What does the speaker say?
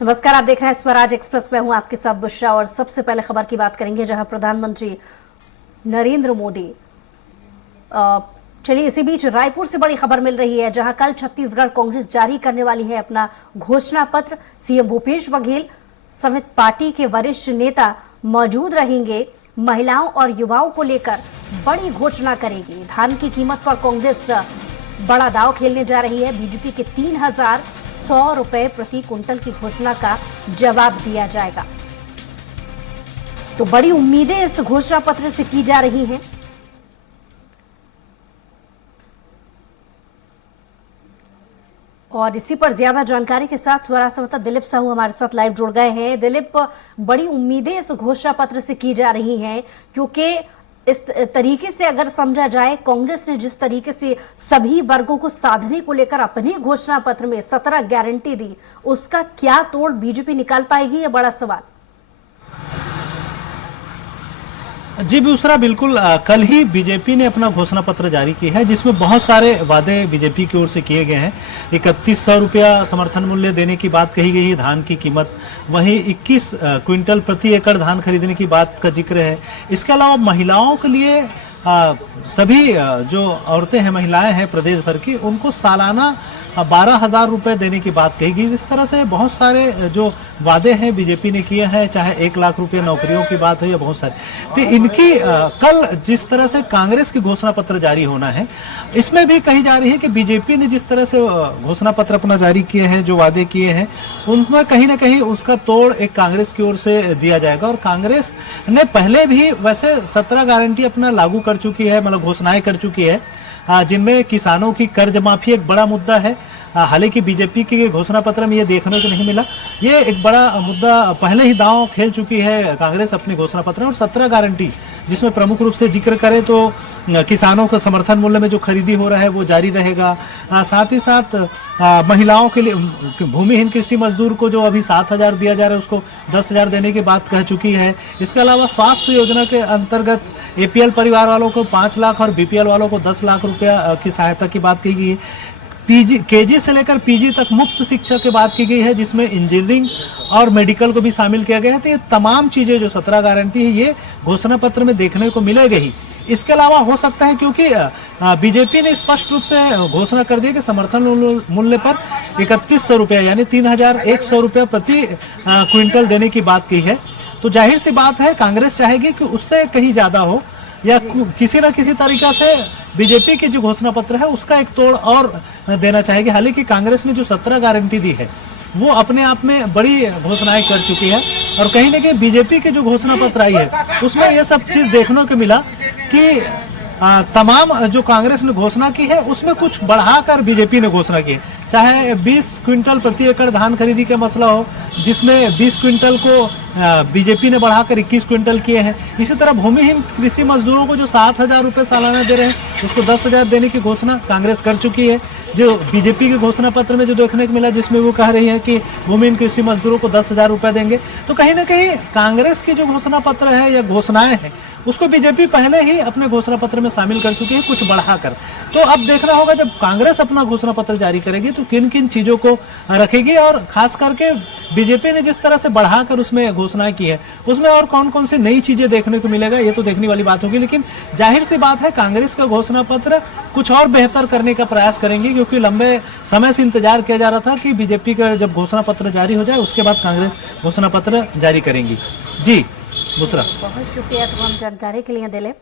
नमस्कार, आप देख रहे हैं स्वराज एक्सप्रेस में हूं आपके साथ बुशरा। और सबसे पहले खबर की बात करेंगे जहां प्रधानमंत्री नरेंद्र मोदी चलिए इसी बीच रायपुर से बड़ी खबर मिल रही है जहां कल छत्तीसगढ़ कांग्रेस जारी करने वाली है अपना घोषणा पत्र। सीएम भूपेश बघेल समेत पार्टी के वरिष्ठ नेता मौजूद रहेंगे। महिलाओं और युवाओं को लेकर बड़ी घोषणा करेगी। धान की कीमत पर कांग्रेस बड़ा दांव खेलने जा रही है। बीजेपी के 3,100 रुपए प्रति क्विंटल की घोषणा का जवाब दिया जाएगा। तो बड़ी उम्मीदें इस घोषणा पत्र से की जा रही हैं। और इसी पर ज्यादा जानकारी के साथ स्वराज संवाददाता दिलीप साहू हमारे साथ लाइव जुड़ गए हैं। दिलीप, बड़ी उम्मीदें इस घोषणा पत्र से की जा रही हैं क्योंकि इस तरीके से अगर समझा जाए, कांग्रेस ने जिस तरीके से सभी वर्गों को साधने को लेकर अपने घोषणा पत्र में 17 गारंटी दी, उसका क्या तोड़ बीजेपी निकाल पाएगी, ये बड़ा सवाल। जी बुशरा, बिल्कुल कल ही बीजेपी ने अपना घोषणा पत्र जारी किया है जिसमें बहुत सारे वादे बीजेपी की ओर से किए गए हैं। 3100 रुपया समर्थन मूल्य देने की बात कही गई है, धान की कीमत, वहीं 21 क्विंटल प्रति एकड़ धान खरीदने की बात का जिक्र है। इसके अलावा महिलाओं के लिए सभी जो औरतें हैं, महिलाएं हैं प्रदेश भर की, उनको सालाना 12,000 रुपए देने की बात कही गई। इस तरह से बहुत सारे जो वादे हैं बीजेपी ने किए हैं, चाहे 1 लाख रुपए नौकरियों की बात हो या बहुत सारे, तो इनकी कल जिस तरह से कांग्रेस की घोषणा पत्र जारी होना है, इसमें भी कही जा रही है कि बीजेपी ने जिस तरह से घोषणा पत्र अपना जारी किए हैं, जो वादे किए हैं, उनमें कहीं ना कहीं उसका तोड़ एक कांग्रेस की ओर से दिया जाएगा। और कांग्रेस ने पहले भी वैसे 17 गारंटी अपना लागू कर चुकी है, मतलब घोषणाएं कर चुकी है, जिनमें किसानों की कर्ज माफी एक बड़ा मुद्दा है। हालांकि बीजेपी के घोषणा पत्र में ये देखने को नहीं मिला। ये एक बड़ा मुद्दा पहले ही दांव खेल चुकी है कांग्रेस अपने घोषणा पत्र में। और 17 गारंटी जिसमें प्रमुख रूप से जिक्र करें तो किसानों को समर्थन मूल्य में जो खरीदी हो रहा है वो जारी रहेगा। साथ ही साथ महिलाओं के लिए, भूमिहीन कृषि मजदूर को जो अभी 7,000 दिया जा रहा है उसको 10,000 देने की बात कह चुकी है। इसके अलावा स्वास्थ्य योजना के अंतर्गत APL परिवार वालों को 5 लाख और BPL वालों को 10 लाख रुपया की सहायता की बात की गई है। KG से लेकर PG तक मुफ्त शिक्षा की बात की गई है, जिसमें इंजीनियरिंग और मेडिकल को भी शामिल किया गया है। तो ये तमाम चीजें जो 17 गारंटी है, ये घोषणा पत्र में देखने को मिलेगी ही। इसके अलावा हो सकता है, क्योंकि बीजेपी ने स्पष्ट रूप से घोषणा कर दी कि समर्थन मूल्य पर 3100 रुपया यानी 3,100 रुपया प्रति क्विंटल देने की बात की है। तो जाहिर सी बात है कांग्रेस चाहेगी कि उससे कहीं ज्यादा हो या किसी न किसी तरीका से बीजेपी की जो घोषणा पत्र है उसका एक तोड़ और देना चाहेगी। हालांकि कांग्रेस ने जो 17 गारंटी दी है वो अपने आप में बड़ी घोषणाएं कर चुकी है। और कहीं ना कहीं बीजेपी के जो घोषणा पत्र आई है उसमें ये सब चीज देखने को मिला कि तमाम जो कांग्रेस ने घोषणा की है उसमें कुछ बढ़ाकर बीजेपी ने घोषणा की है। चाहे 20 क्विंटल प्रति एकड़ धान खरीदी का मसला हो, जिसमें 20 क्विंटल को बीजेपी ने बढ़ाकर 21 क्विंटल किए हैं। इसी तरह भूमिहीन कृषि मजदूरों को जो 7,000 रुपए सालाना दे रहे हैं उसको 10,000 देने की घोषणा कांग्रेस कर चुकी है। जो बीजेपी के घोषणा पत्र में जो देखने को मिला, जिसमें वो कह रही है कि भूमिहीन कृषि मजदूरों को 10,000 रुपए देंगे, तो कहीं ना कहीं कांग्रेस की जो घोषणा पत्र है या घोषणाएं हैं उसको बीजेपी पहले ही अपने घोषणा पत्र में शामिल कर चुकी है, कुछ बढ़ाकर। तो अब देखना होगा जब कांग्रेस अपना घोषणा पत्र जारी करेगी तो किन किन चीजों को रखेगी, और खास करके बीजेपी ने जिस तरह से बढ़ाकर उसमें घोषणाएं की है उसमें और कौन कौन सी नई चीजें देखने को मिलेगा, ये तो देखने वाली बात होगी। लेकिन जाहिर सी बात है कांग्रेस का घोषणा पत्र कुछ और बेहतर करने का प्रयास करेंगे, क्योंकि लंबे समय से इंतजार किया जा रहा था कि बीजेपी का जब घोषणा पत्र जारी हो जाए उसके बाद कांग्रेस घोषणा पत्र जारी करेंगी। जी बुशरा, बहुत शुक्रिया तमाम जानकारी के लिए दिलीप।